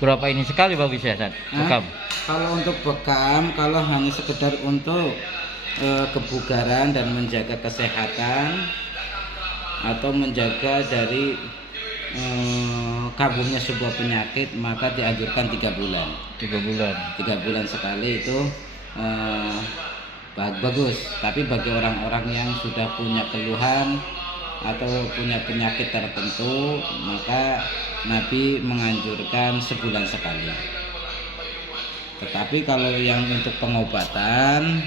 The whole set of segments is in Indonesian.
Berapa ini sekali Pak bisa San? Bekam? Kalau untuk bekam, kalau hanya sekedar untuk kebugaran dan menjaga kesehatan atau menjaga dari kambuhnya sebuah penyakit, maka dianjurkan 3 bulan. 3 bulan. 3 bulan sekali itu bagus. Tapi bagi orang-orang yang sudah punya keluhan atau punya penyakit tertentu, maka Nabi menganjurkan sebulan sekali. Tetapi kalau yang untuk pengobatan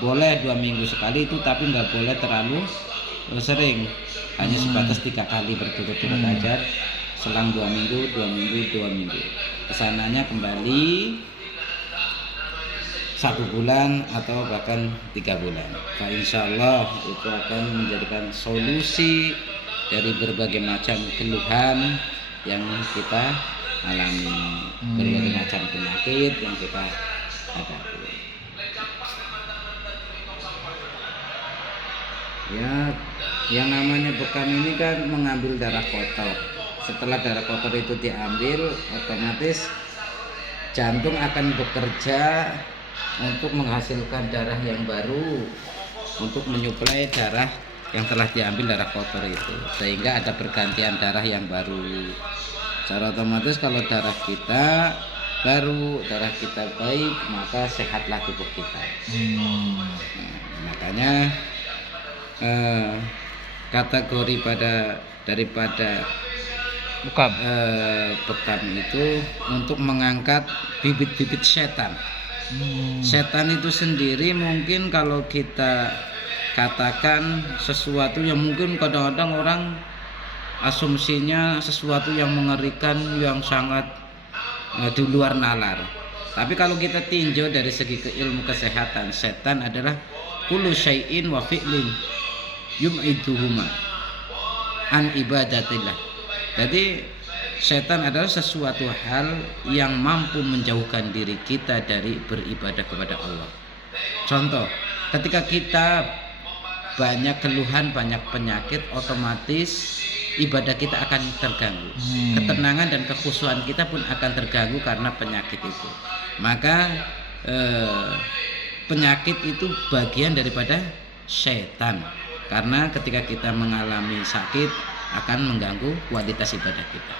boleh 2 minggu sekali itu, tapi nggak boleh terlalu sering, hanya sebatas 3 kali berturut-turut aja, selang 2 minggu, 2 minggu, 2 minggu. Kesananya kembali 1 bulan atau bahkan 3 bulan. Nah, insya Allah itu akan menjadikan solusi dari berbagai macam keluhan yang kita alami, berbagai macam penyakit yang kita hadapi. Ya, yang namanya bekam ini kan mengambil darah kotor. Setelah darah kotor itu diambil, otomatis jantung akan bekerja untuk menghasilkan darah yang baru, untuk menyuplai darah yang telah diambil darah kotor itu, sehingga ada pergantian darah yang baru. Secara otomatis kalau darah kita baru, darah kita baik, maka sehatlah tubuh kita. Makanya kategori daripada bekam itu untuk mengangkat bibit-bibit setan. Setan itu sendiri mungkin kalau kita katakan sesuatu yang mungkin kadang-kadang orang asumsinya sesuatu yang mengerikan, yang sangat di luar nalar. Tapi kalau kita tinjau dari segi ilmu kesehatan, setan adalah kullu syai'in wa fi'lin yum'iduhuma an ibadatillah. Jadi setan adalah sesuatu hal yang mampu menjauhkan diri kita dari beribadah kepada Allah. Contoh, ketika kita banyak keluhan, banyak penyakit, otomatis ibadah kita akan terganggu. Ketenangan dan kekhusyuan kita pun akan terganggu karena penyakit itu. Maka penyakit itu bagian daripada setan. Karena ketika kita mengalami sakit akan mengganggu kualitas ibadah kita.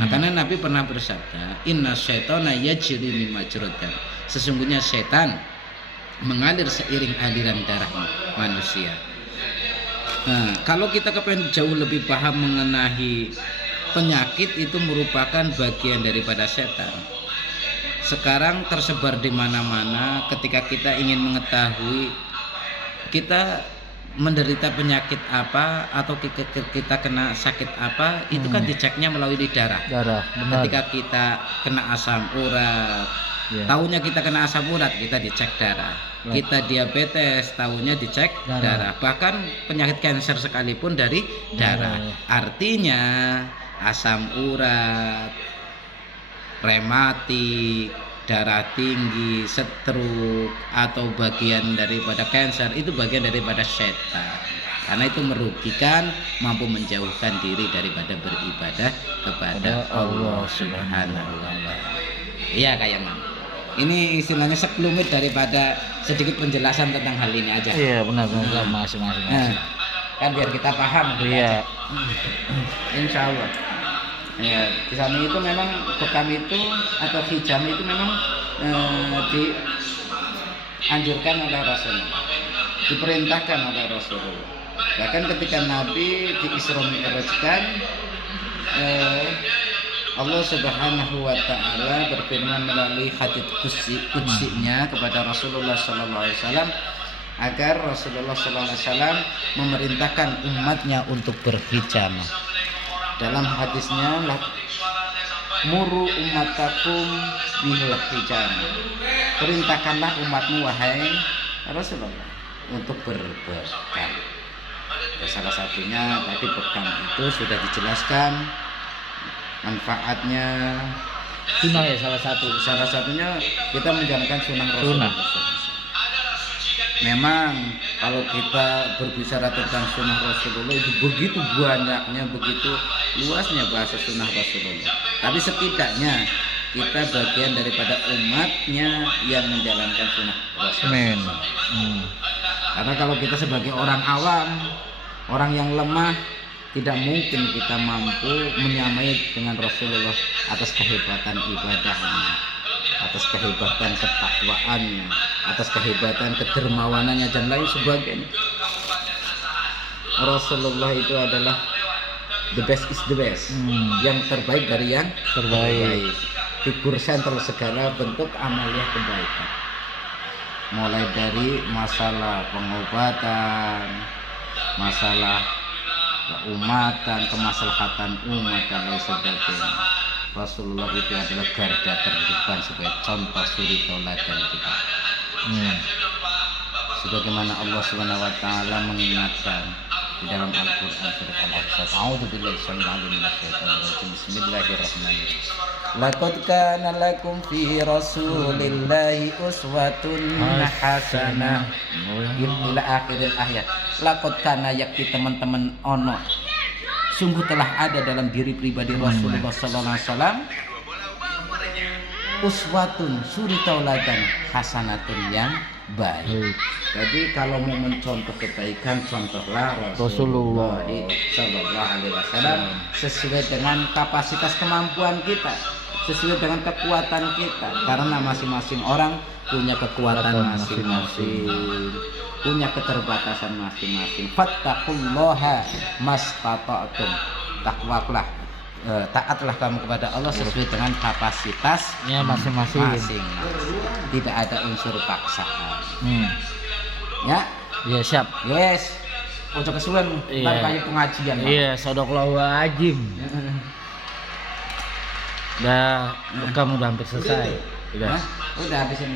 Makanya Nabi pernah bersabda, inna syaitana yajri min majrad dam. Sesungguhnya setan mengalir seiring aliran darah manusia. Nah, kalau kita kepengen jauh lebih paham mengenai penyakit, itu merupakan bagian daripada setan. Sekarang tersebar di mana-mana. Ketika kita ingin mengetahui kita menderita penyakit apa atau kita kena sakit apa, itu kan diceknya melalui darah. Benar. Ketika kita kena asam urat, tahunya kita kena asam urat, kita dicek darah. Kita diabetes, tahunya dicek darah. Bahkan penyakit kanker sekalipun dari darah. Artinya asam urat, rematik, darah tinggi, stroke, atau bagian daripada kanker, itu bagian daripada setan. Karena itu merugikan, mampu menjauhkan diri daripada beribadah kepada Allah Subhanahu wa Ta'ala. Iya kayak Mam. Ini istilahnya sekelumit daripada sedikit penjelasan tentang hal ini aja. Iya benar. Masih. Kan biar kita paham. Iya. Insya Allah. Ya, di sana itu memang bekam itu atau hijam itu memang dianjurkan oleh Rasulullah, diperintahkan oleh Rasulullah. Bahkan ketika Nabi di Isra Mi'rajkan, Allah Subhanahu wa Ta'ala berfirman melalui hadits qudsinya kepada Rasulullah sallallahu alaihi wasallam agar Rasulullah sallallahu alaihi wasallam memerintahkan umatnya untuk berhijamah. Dalam hadisnya, muru ummatakum bil hijamah. Perintahkanlah umatmu wahai Rasulullah untuk berbekam. Salah satunya tadi bekam itu sudah dijelaskan manfaatnya. Sunnah ya salah satunya kita menjalankan sunnah Rasulullah. Memang kalau kita berbicara tentang sunnah Rasulullah itu begitu banyaknya, begitu luasnya bahasa sunnah Rasulullah. Tapi setidaknya kita bagian daripada umatnya yang menjalankan sunnah Rasul. Amin. Karena kalau kita sebagai orang awam, orang yang lemah, tidak mungkin kita mampu menyamai dengan Rasulullah atas kehebatan ibadahnya, atas kehebatan ketakwaannya, atas kehebatan kedermawanannya dan lain sebagainya. Rasulullah itu adalah the best is the best, yang terbaik dari yang Terbaik. Figur sentral segala bentuk amaliyah kebaikan, mulai dari masalah pengobatan, masalah keumatan, kemaslahatan umat dan lain sebagainya. Rasulullah itu adalah garda terdepan sebagai contoh suri tauladan kita. Sebagaimana Allah Subhanahu wa taala mengingatkan di dalam Al-Qur'an surat Al-Ahzab, a'udzubillahi minasyaitonir rajim. Bismillahirrahmanirrahim. Laqad kana lakum fi Rasulillahi uswatun hasanah ila akhiril ayat. Laqad kana yakti teman-teman ono, sungguh telah ada dalam diri pribadi Rasulullah sallallahu alaihi wasallam uswatun, suri tauladan, hasanatun yang baik. Jadi kalau mau mencontoh kebaikan, contohlah Rasulullah sallallahu alaihi wasallam sesuai dengan kapasitas kemampuan kita, sesuai dengan kekuatan kita. Karena masing-masing orang punya kekuatan masing-masing, punya keterbatasan masing-masing. Fattaqullaha mastata'tum. Takwalah, taatlah kamu kepada Allah sesuai dengan kapasitasnya masing-masing. Tidak ada unsur paksaan. Ya, Ya siap. yes. Ojo kesuwen ntar kayak pengajian. Iya, sadaqallahu azim. Dah, kamu udah hampir selesai. Udah habisin.